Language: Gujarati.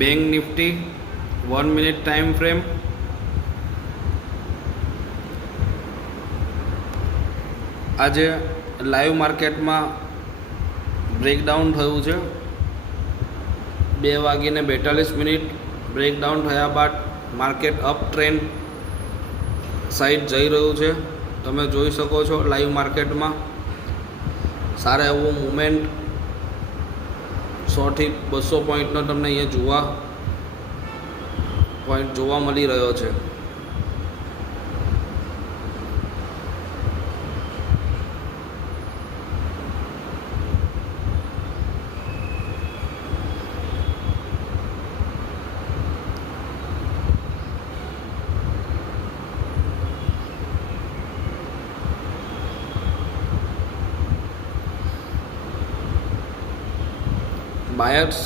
Bank Nifty 1 minute time frame, આજે લાઈવ માર્કેટમાં બ્રેકડાઉન થયું છે. 2:42 બ્રેકડાઉન થયા બાદ માર્કેટ અપ ટ્રેન્ડ સાઈડ જઈ રહ્યું છે. તમે જોઈ શકો છો લાઈવ માર્કેટમાં સારા એવો મુમેન્ટ 100 થી 200 પોઈન્ટનો તમને અહીંયા જોવા મળી રહ્યો છે. બાયર્સ